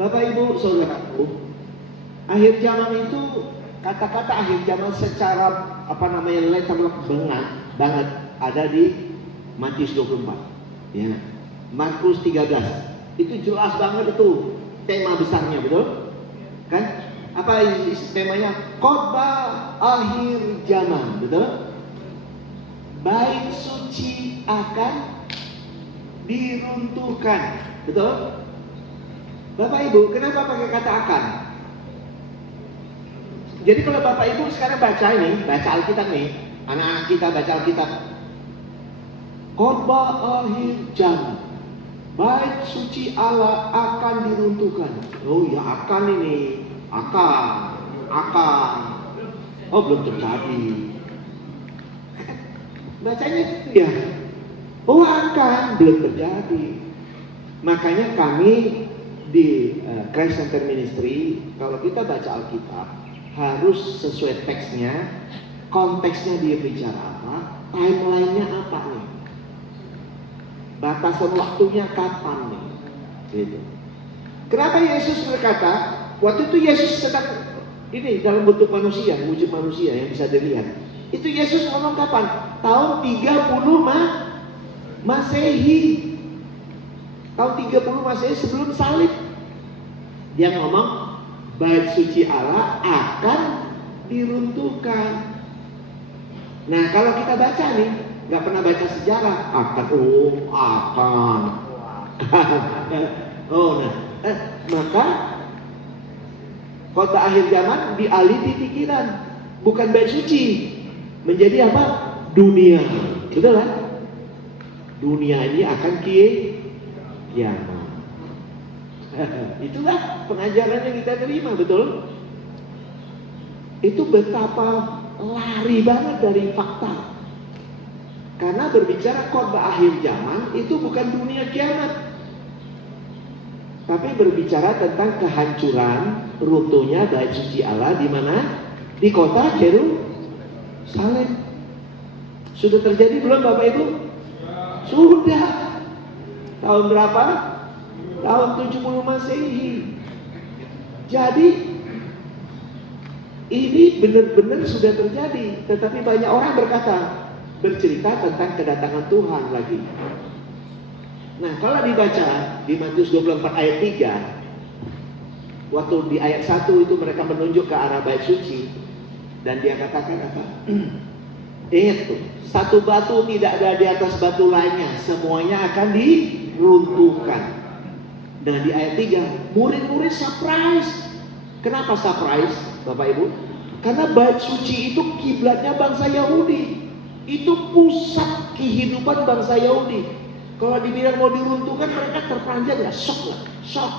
Bapak Ibu Saudaraku, akhir zaman itu, kata-kata akhir zaman secara letterlock banget ada di Matius 24 ya. Markus 13 itu jelas banget itu tema besarnya, betul kan? Apa temanya? Khotbah akhir zaman, betul? Bait suci akan diruntuhkan, betul? Bapak Ibu, kenapa pakai kata akan? Jadi kalau Bapak Ibu sekarang baca Alkitab nih, anak-anak kita baca Alkitab, khotbah akhir zaman, bait suci Allah akan diruntuhkan. Oh ya, akan ini, akan. Oh, belum terjadi. Bacanya gitu ya. Oh, akan, belum terjadi. Makanya kami di Christ Center Ministry, kalau kita baca Alkitab harus sesuai teksnya, konteksnya dia bicara apa, timelinenya apa nih, batasan waktunya kapan nih, gitu. Kenapa Yesus berkata, waktu itu Yesus sedang ini dalam bentuk manusia, wujud manusia yang bisa dilihat. Itu Yesus ngomong kapan? Tahun 30 Masehi. Tahun 30 Masehi sebelum salib. Dia ngomong bait suci Allah akan diruntuhkan. Nah, kalau kita baca nih, nggak pernah baca sejarah, akan. Maka kota akhir zaman dialih di pikiran, bukan bait suci, menjadi apa? Dunia, betul kan? Dunia ini akan kiamat. Itulah pengajaran yang kita terima, betul? Itu betapa lari banget dari fakta. Karena berbicara khotbah akhir zaman itu bukan dunia kiamat, tapi berbicara tentang kehancuran, runtuhnya bait suci Allah di mana? Di kota Yerusalem. Sudah terjadi belum Bapak Ibu? Sudah. Tahun berapa? Tahun 70 Masehi. Jadi ini benar-benar sudah terjadi. Tetapi banyak orang bercerita tentang kedatangan Tuhan lagi. Nah, kalau dibaca di Matius 24 ayat 3, waktu di ayat 1 itu mereka menunjuk ke arah bait suci, dan dia katakan apa? Ingat tuh, satu batu tidak ada di atas batu lainnya, semuanya akan diruntuhkan. Nah, di ayat 3, murid-murid surprise. Kenapa surprise, Bapak Ibu? Karena bait suci itu kiblatnya bangsa Yahudi. Itu pusat kehidupan bangsa Yahudi. Kalau dibilang mau diruntuhkan, mereka terperanjat ya, shock.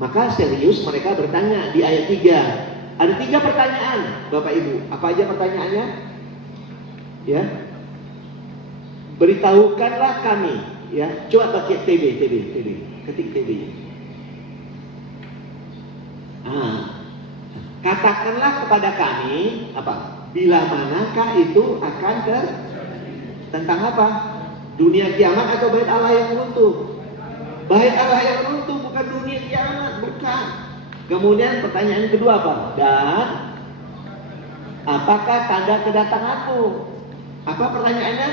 Maka serius mereka bertanya di ayat 3. Ada 3 pertanyaan, Bapak Ibu. Apa aja pertanyaannya? Ya, beritahukanlah kami. Ya, coba pakai TB, ketik TB. Katakanlah kepada kami apa? Bila manakah itu akan tentang apa? Dunia kiamat atau bait Allah yang runtuh? Bait Allah yang runtuh, bukan dunia kiamat, bukan. Kemudian pertanyaan kedua apa? Dan apakah tanda kedatanganmu? Apa pertanyaannya?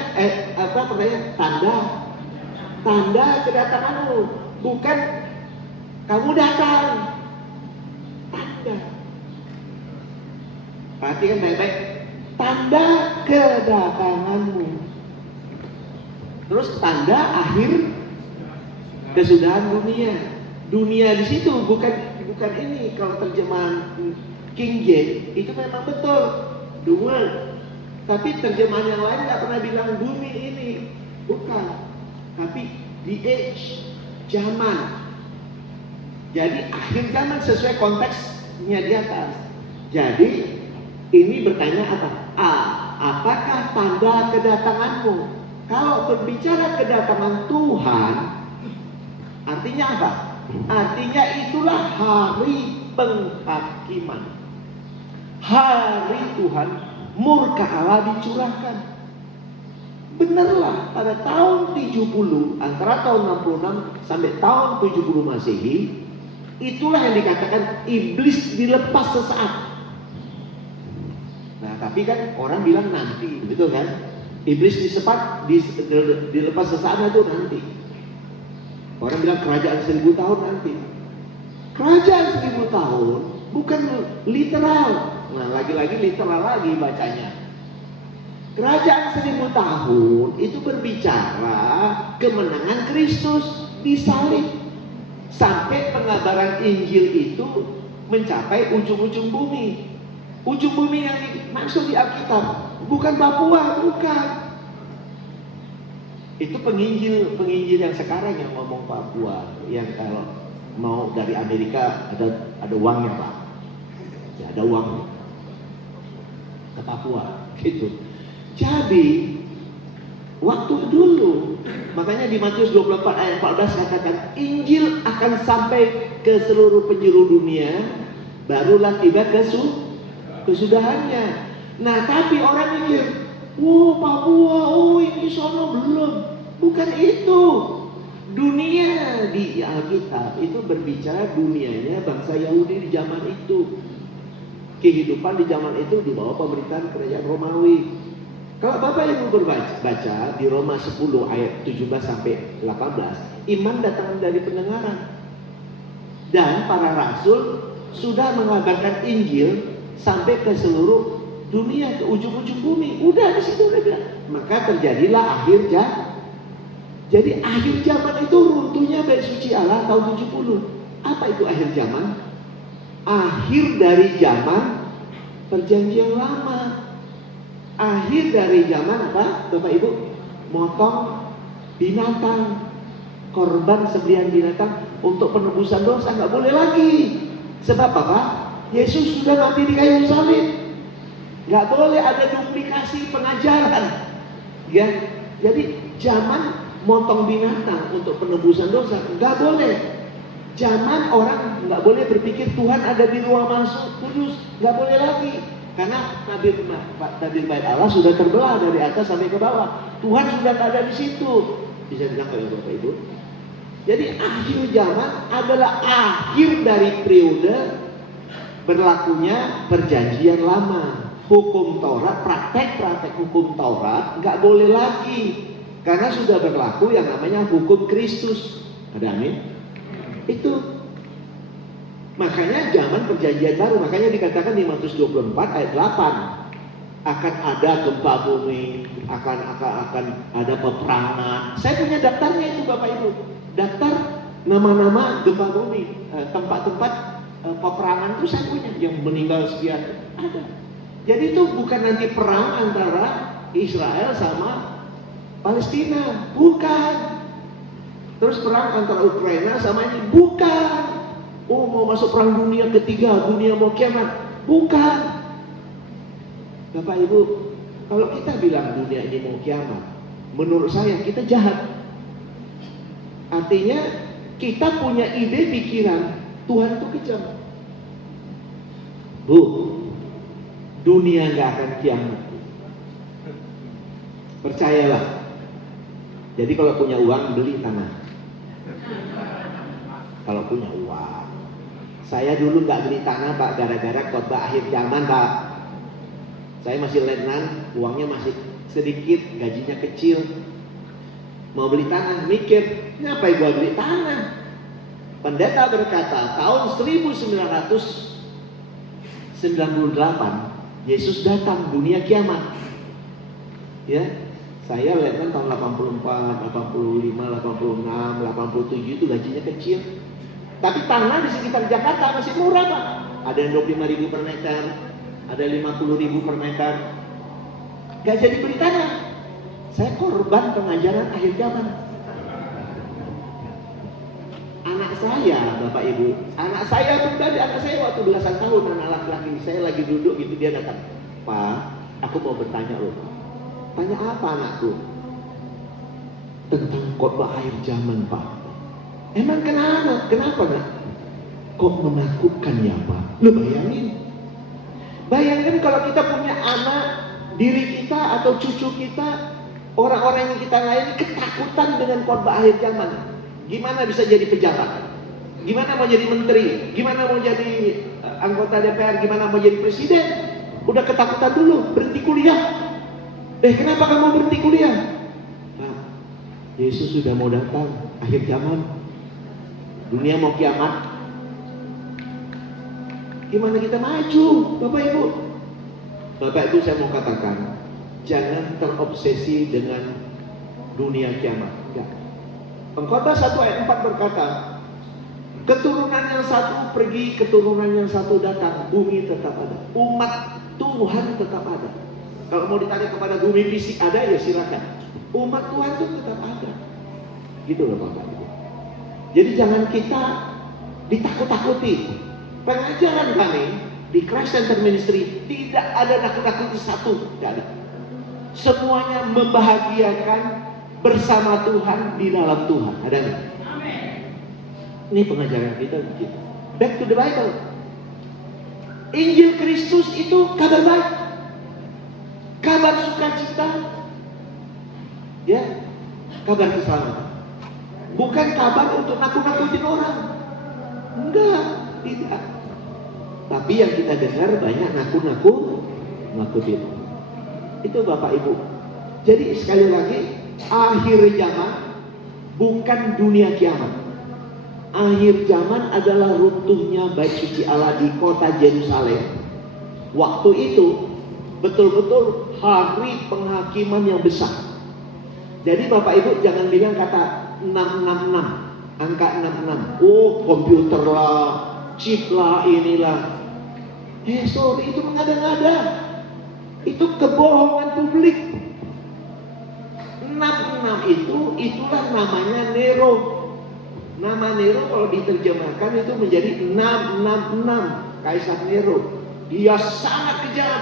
Tanda kedatanganmu, bukan kamu datang. Tanda. Perhatikan baik-baik. Tanda kedatanganmu. Terus tanda akhir kesudahan dunia. Dunia di situ bukan ini. Kalau terjemahan King James itu memang betul the world. Tapi terjemahan yang lain nggak pernah bilang bumi ini, bukan. Tapi the age, zaman. Jadi akhir zaman sesuai konteksnya di atas. Jadi ini bertanya apa? Apakah tanda kedatanganmu? Kalau berbicara kedatangan Tuhan, artinya apa? Artinya itulah hari penghakiman. Hari Tuhan, murka Allah dicurahkan. Benarlah pada tahun 70, antara tahun 66 sampai tahun 70 Masehi, Itulah yang dikatakan iblis dilepas sesaat. Nah, tapi kan orang bilang nanti, betul kan? Iblis dilepas sesaat itu nanti. Orang bilang kerajaan 1000 tahun nanti. Kerajaan 1000 tahun bukan literal. Nah, lagi-lagi literal lagi bacanya. Kerajaan 1000 tahun itu berbicara kemenangan Kristus di salib. Sampai pengabaran Injil itu mencapai ujung-ujung bumi. Ujung bumi yang dimaksud di Alkitab bukan Papua, bukan. Itu penginjil yang sekarang yang ngomong Papua, yang kalau mau dari Amerika ada uangnya Pak, ya, ada uang ke Papua, gitu. Jadi waktu dulu, makanya di Matius 24 ayat 14 katakan Injil akan sampai ke seluruh penjuru dunia, barulah tiba kesudahannya. Nah, tapi orang mikir, wow Papua, oh ini sono belum. Bukan itu. Dunia di Alkitab itu berbicara dunianya bangsa Yahudi di zaman itu. Kehidupan di zaman itu di bawah pemerintahan kerajaan Romawi. Kalau Bapak Ibu baca di Roma 10 ayat 17 sampai 18, iman datang dari pendengaran. Dan para rasul sudah mengabarkan Injil sampai ke seluruh dunia, ke ujung-ujung bumi. Udah di situ udah. Maka terjadilah akhir zaman. Jadi akhir zaman itu runtuhnya bait suci Allah tahun 70. Apa itu akhir zaman? Akhir dari zaman perjanjian lama. Akhir dari zaman apa? Bapak Ibu, motong binatang, korban sembelihan binatang untuk penebusan dosa nggak boleh lagi. Sebab apa? Yesus sudah mati di kayu salib. Nggak boleh ada duplikasi pengajaran. Ya, jadi zaman motong binatang untuk penebusan dosa nggak boleh. Zaman orang nggak boleh berpikir Tuhan ada di ruang masuk kudus, nggak boleh lagi. Karena tabir bait Allah sudah terbelah dari atas sampai ke bawah. Tuhan sudah tidak ada di situ. Bisa ditangkap ya Bapak Ibu. Jadi akhir zaman adalah akhir dari periode berlakunya perjanjian lama. Hukum Taurat, praktek hukum Taurat nggak boleh lagi. Karena sudah berlaku yang namanya hukum Kristus. Ada amin? Itu. Makanya zaman perjanjian baru, makanya dikatakan di Matius 24 ayat 8 akan ada gempa bumi, akan ada peperangan. Saya punya daftarnya itu Bapak Ibu, daftar nama-nama gempa bumi, tempat-tempat peperangan itu saya punya, yang meninggal sekian ada. Jadi itu bukan nanti perang antara Israel sama Palestina, bukan. Terus perang antara Ukraina sama ini, bukan. Oh mau masuk perang dunia ketiga, dunia mau kiamat. Bukan. Bapak Ibu, kalau kita bilang dunia ini mau kiamat, menurut saya kita jahat. Artinya kita punya ide pikiran Tuhan itu kejam. Bu, dunia gak akan kiamat. Percayalah. Jadi kalau punya uang beli tanah. Kalau punya uang. Saya dulu nggak beli tanah Pak, gara-gara khotbah akhir zaman Pak. Saya masih letnan, uangnya masih sedikit, gajinya kecil. Mau beli tanah, mikir, ngapain gua beli tanah? Pendeta berkata, tahun 1998, Yesus datang, dunia kiamat. Ya, saya letnan tahun 84, 85, 86, 87 itu gajinya kecil. Tapi tanah di sekitar Jakarta masih murah Pak. Ada yang 25.000 per meter, ada 50.000 per meter. Gak jadi beli tanah. Saya korban pengajaran akhir zaman. Anak saya, Bapak Ibu, anak saya waktu belasan tahun, anak laki-laki, saya lagi duduk gitu, dia datang. Pak, aku mau bertanya loh. Tanya apa anakku? Tentang khotbah akhir zaman Pak. Emang kenapa? Kenapa nak? Kok menakutkan ya Pak? Lu bayangin. Bayangin kalau kita punya anak, diri kita atau cucu kita, orang-orang yang kita layani ketakutan dengan khotbah akhir zaman. Gimana bisa jadi pejabat? Gimana mau jadi menteri? Gimana mau jadi anggota DPR? Gimana mau jadi presiden? Udah ketakutan dulu, berhenti kuliah. Kenapa kamu berhenti kuliah? Nah, Yesus sudah mau datang, akhir zaman. Dunia mau kiamat. Gimana kita maju, Bapak Ibu? Bapak Ibu, saya mau katakan, jangan terobsesi dengan dunia kiamat. Enggak. Pengkhotbah 1 ayat 4 berkata, keturunan yang satu pergi, keturunan yang satu datang, bumi tetap ada. Umat Tuhan tetap ada. Kalau mau ditanya kepada bumi fisik ada, ya silakan. Umat Tuhan itu tetap ada. Gitu loh Bapak Ibu. Jadi jangan kita ditakut-takuti. Pengajaran kami di Christ Center Ministry tidak ada nakut-nakuti satu, tidak ada. Semuanya membahagiakan bersama Tuhan di dalam Tuhan. Ada nggak? Ini pengajaran kita begitu. Back to the Bible. Injil Kristus itu kabar baik, kabar sukacita, ya, kabar keselamatan. Bukan kabar untuk nakut-nakutin orang. Enggak, tidak. Tapi yang kita dengar banyak nakutin. Itu Bapak Ibu. Jadi sekali lagi, akhir zaman bukan dunia kiamat. Akhir zaman adalah runtuhnya bait suci Allah di kota Yerusalem. Waktu itu betul-betul hari penghakiman yang besar. Jadi Bapak Ibu jangan bilang kata 666, angka 66. Oh, komputer lah, chip lah, inilah. Sorry, itu mengada-ngada. Itu kebohongan publik. 66 itulah namanya Nero. Nama Nero kalau diterjemahkan itu menjadi 666, Kaisar Nero. Dia sangat kejam.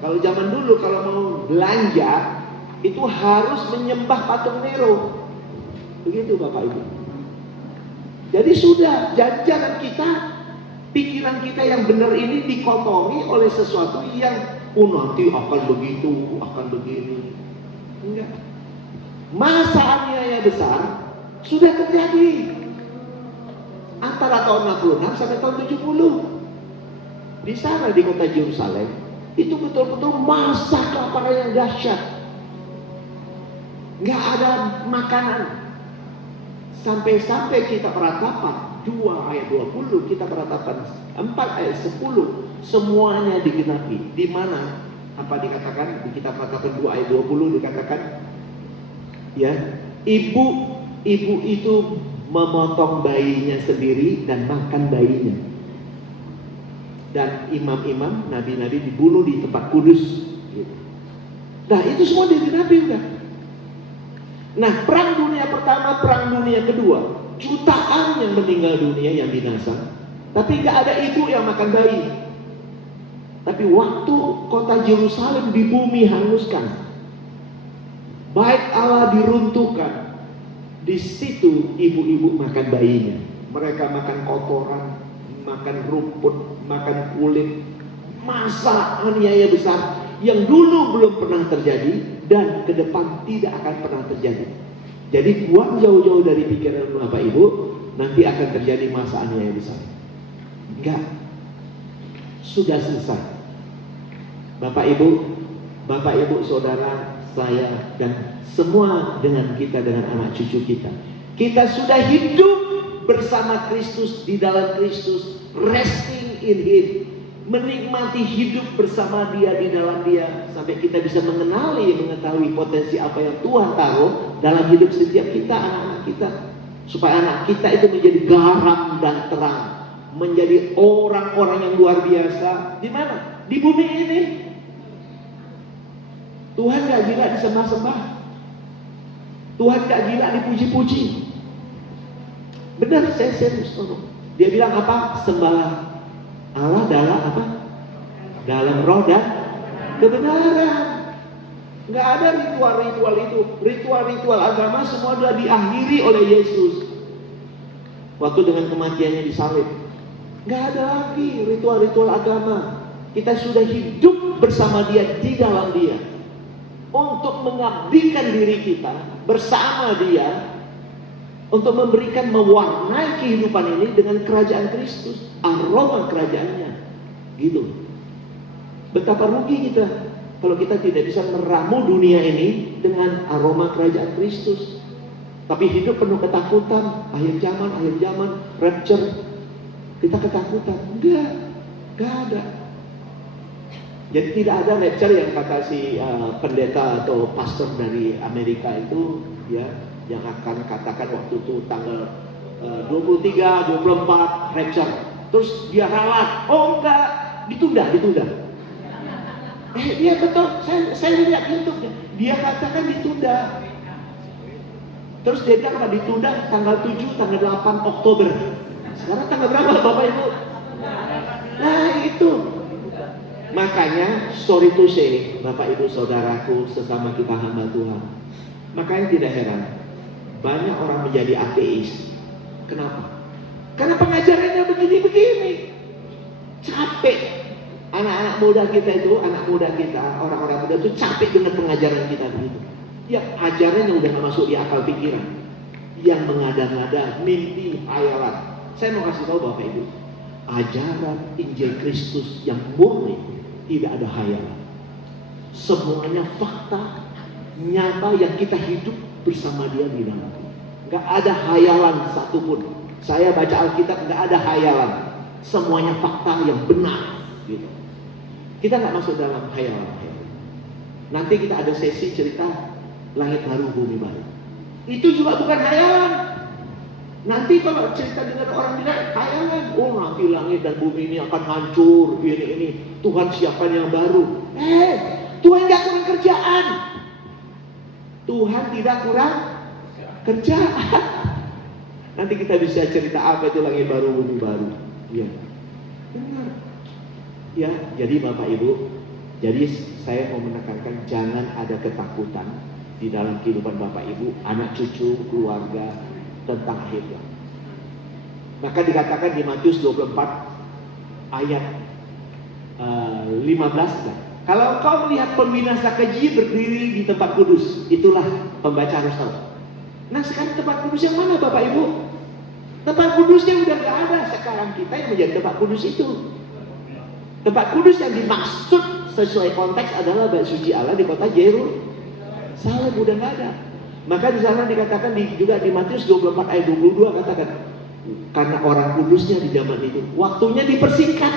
Kalau zaman dulu kalau mau belanja itu harus menyembah patung Nero. Begitu Bapak Ibu. Jadi sudah jajaran kita, pikiran kita yang benar ini dikotomi oleh sesuatu yang nanti akan begitu, akan begini. Enggak. Masa aniaya besar sudah terjadi antara tahun 66 sampai tahun 70. Di sana di kota Yerusalem itu betul-betul masa kelaparan yang dahsyat. Nggak ada makanan. Sampai-sampai kita peratapan 2 ayat 20, kita peratapan 4 ayat 10, semuanya digenapi. Di mana? Apa dikatakan? Di kitab peratapan 2 ayat 20 dikatakan, ya, ibu itu memotong bayinya sendiri dan makan bayinya. Dan imam-imam, nabi-nabi dibunuh di tempat kudus. Nah itu semua digenapi udah. Nah perang dunia pertama, perang dunia kedua, jutaan yang meninggal dunia yang binasa. Tapi gak ada ibu yang makan bayi. Tapi waktu kota Yerusalem di bumi hanguskan, bait Allah diruntuhkan, di situ ibu-ibu makan bayinya. Mereka makan kotoran, makan rumput, makan kulit. Masa aniaya besar yang dulu belum pernah terjadi dan ke depan tidak akan pernah terjadi. Jadi buang jauh-jauh dari pikiran Bapak Ibu, nanti akan terjadi masa aniaya besar. Enggak. Sudah selesai. Bapak Ibu, saudara, saya dan semua dengan kita, dengan anak cucu kita. Kita sudah hidup bersama Kristus, di dalam Kristus, resting in Him, menikmati hidup bersama Dia, di dalam Dia, sampai kita bisa mengetahui potensi apa yang Tuhan taruh dalam hidup setiap kita, anak-anak kita, supaya anak kita itu menjadi garam dan terang, menjadi orang-orang yang luar biasa. Di mana? Di bumi ini. Tuhan gak gila disembah-sembah. Tuhan gak gila dipuji-puji. Benar, saya serius. Dia bilang apa? Sembahlah Allah dalam apa? Dalam roh dan kebenaran. Gak ada ritual-ritual itu. Ritual-ritual agama semua sudah diakhiri oleh Yesus waktu dengan kematiannya disalib. Gak ada lagi ritual-ritual agama. Kita sudah hidup bersama Dia, di dalam Dia, untuk mengabdikan diri kita bersama Dia untuk memberikan, mewarnai kehidupan ini dengan kerajaan Kristus, aroma kerajaannya, gitu. Betapa rugi kita kalau kita tidak bisa meramu dunia ini dengan aroma kerajaan Kristus, tapi hidup penuh ketakutan. Akhir zaman, rapture, kita ketakutan. Enggak ada. Jadi tidak ada rapture yang kata si pendeta atau pastor dari Amerika itu, ya, yang akan katakan waktu itu tanggal 23, 24 rapture, terus dia ralat, oh enggak, ditunda. Dia betul, saya lihat YouTube-nya, dia katakan ditunda. Terus dia bilang apa? Ditunda tanggal 7, tanggal 8 Oktober. Sekarang tanggal berapa Bapak Ibu? Nah itu. Makanya sorry to say, Bapak Ibu Saudaraku, sesama kita hamba Tuhan, makanya tidak heran banyak orang menjadi ateis. Kenapa? Karena pengajarannya begini-begini. Capek. Anak-anak muda kita itu, orang-orang muda itu capek dengan pengajaran kita begitu. Ya, ajarannya udah gak masuk di akal pikiran. Yang mengada-ngada, mimpi, hayalan. Saya mau kasih tahu Bapak Ibu, ajaran Injil Kristus yang murni tidak ada hayalan. Semuanya fakta nyata yang kita hidup bersama Dia di dalamnya. Gak ada hayalan satupun. Saya baca Alkitab, gak ada hayalan. Semuanya fakta yang benar, gitu. Kita nggak masuk dalam hayalan. Nanti kita ada sesi cerita langit baru, bumi baru. Itu juga bukan hayalan. Nanti kalau cerita dengan orang bilang hayalan, oh nanti langit dan bumi ini akan hancur, ini Tuhan siapkan yang baru. Tuhan nggak kurang kerjaan. Tuhan tidak kurang kerjaan. Nanti kita bisa cerita apa itu langit baru, bumi baru. Iya, benar. Ya, jadi Bapak Ibu, jadi saya mau menekankan jangan ada ketakutan di dalam kehidupan Bapak Ibu, anak cucu, keluarga tentang akhir zaman. Maka dikatakan di Matius 24 ayat 15, kalau engkau melihat pembinasa keji berdiri di tempat kudus, itulah pembaca harus tahu. Nah sekarang tempat kudus yang mana Bapak Ibu? Tempat kudusnya udah gak ada. Sekarang kita yang menjadi tempat kudus itu. Tempat kudus yang dimaksud sesuai konteks adalah bait suci Allah di kota Yerusalem, udah nggak ada. Maka di sana dikatakan juga di Matius 24 ayat 22 katakan, karena orang kudusnya di zaman itu waktunya dipersingkat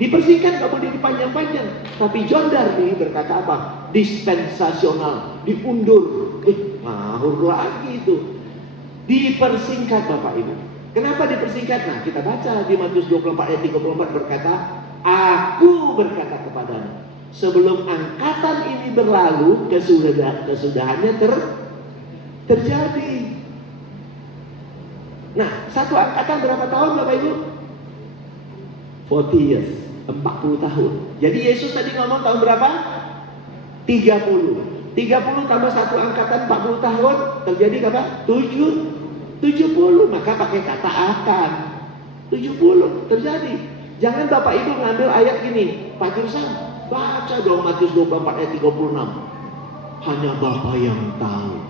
nggak boleh dipanjang-panjang. Tapi John Darby berkata apa? Dispensasional, diundur. Ngawur lagi itu. Dipersingkat Bapak Ibu. Kenapa dipersingkat? Nah kita baca di Matius 24 ayat 34 berkata, Aku berkata kepadamu, sebelum angkatan ini berlalu, kesudahannya terjadi. Nah, satu angkatan berapa tahun Bapak Ibu? 40 years, 40 tahun. Jadi Yesus tadi ngomong tahun berapa? 30 tambah satu angkatan 40 tahun, terjadi apa? 70. Maka pakai kata akan 70 terjadi. Jangan Bapak Ibu ngambil ayat gini, Pak Kirsan, baca dong Matius 24 ayat 36. Hanya Bapa yang tahu,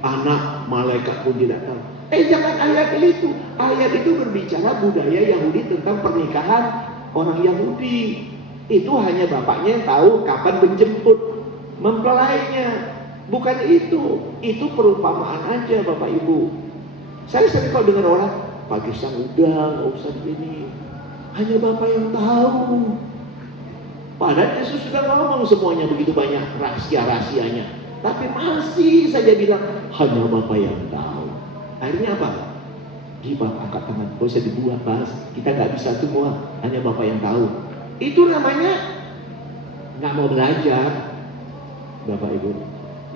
anak, malaikat pun tidak tahu. Jangan ayat itu. Ayat itu berbicara budaya Yahudi tentang pernikahan orang Yahudi. Itu hanya bapaknya yang tahu kapan menjemput mempelainya. Bukan itu. Itu perumpamaan aja Bapak Ibu. Saya sering kalau dengar orang, Pak Kirsan udah nggak usah ini. Hanya Bapa yang tahu. Padahal Yesus sudah ngomong semuanya begitu banyak rahasia-rahasianya. Tapi masih saja bilang hanya Bapa yang tahu. Akhirnya apa? Gibah, angkat tangan. Gak usah dibuat bahas. Kita nggak bisa semua. Hanya Bapa yang tahu. Itu namanya nggak mau belajar, Bapak Ibu.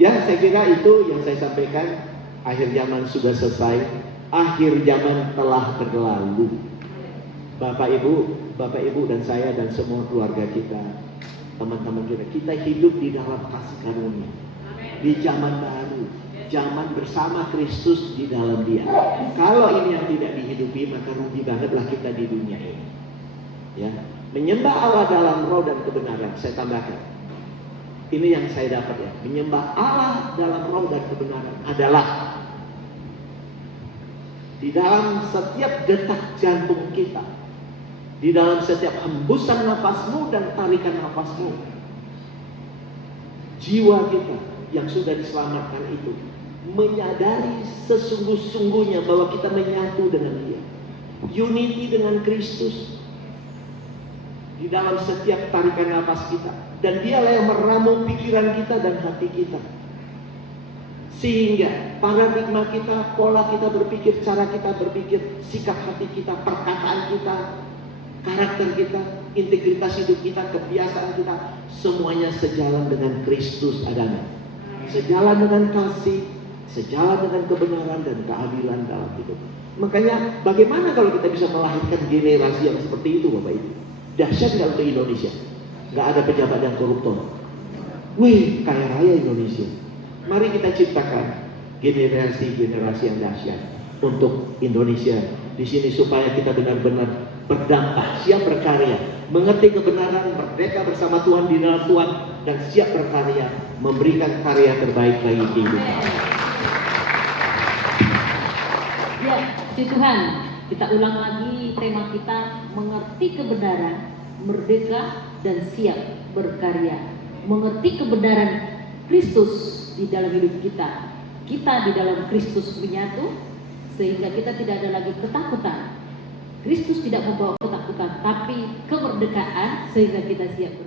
Ya, saya kira itu yang saya sampaikan. Akhir zaman sudah selesai. Akhir zaman telah berlalu. Bapak Ibu dan saya dan semua keluarga kita, teman-teman kita hidup di dalam kasih karunia. Di zaman baru, zaman bersama Kristus di dalam Dia. Kalau ini yang tidak dihidupi, maka rugi bangetlah kita di dunia ini. Ya, menyembah Allah dalam roh dan kebenaran. Saya tambahkan, ini yang saya dapat ya. Menyembah Allah dalam roh dan kebenaran adalah di dalam setiap detak jantung kita, di dalam setiap hembusan nafasmu dan tarikan nafasmu. Jiwa kita yang sudah diselamatkan itu menyadari sesungguh-sungguhnya bahwa kita menyatu dengan Dia, unity dengan Kristus di dalam setiap tarikan nafas kita, dan Dialah yang meramu pikiran kita dan hati kita, sehingga paradigma kita, pola kita berpikir, cara kita berpikir, sikap hati kita, perkataan kita, karakter kita, integritas hidup kita, kebiasaan kita, semuanya sejalan dengan Kristus adanya, sejalan dengan kasih, sejalan dengan kebenaran dan keadilan dalam hidup. Makanya bagaimana kalau kita bisa melahirkan generasi yang seperti itu, Bapak Ibu? Dahsyat nggak untuk Indonesia? Nggak ada pejabat dan koruptor. Wih, kaya raya Indonesia. Mari kita ciptakan generasi-generasi yang dahsyat untuk Indonesia di sini, supaya kita benar-benar berdampak, siap berkarya, mengerti kebenaran, merdeka bersama Tuhan di dalam Tuhan, dan siap berkarya, memberikan karya terbaik bagi kehidupan. Ya, puji Tuhan. Kita ulang lagi tema kita, mengerti kebenaran, merdeka dan siap berkarya. Mengerti kebenaran Kristus di dalam hidup kita. Kita di dalam Kristus menyatu, sehingga kita tidak ada lagi ketakutan. Kristus tidak membawa ketakutan, tapi kemerdekaan, sehingga kita siap berkarya.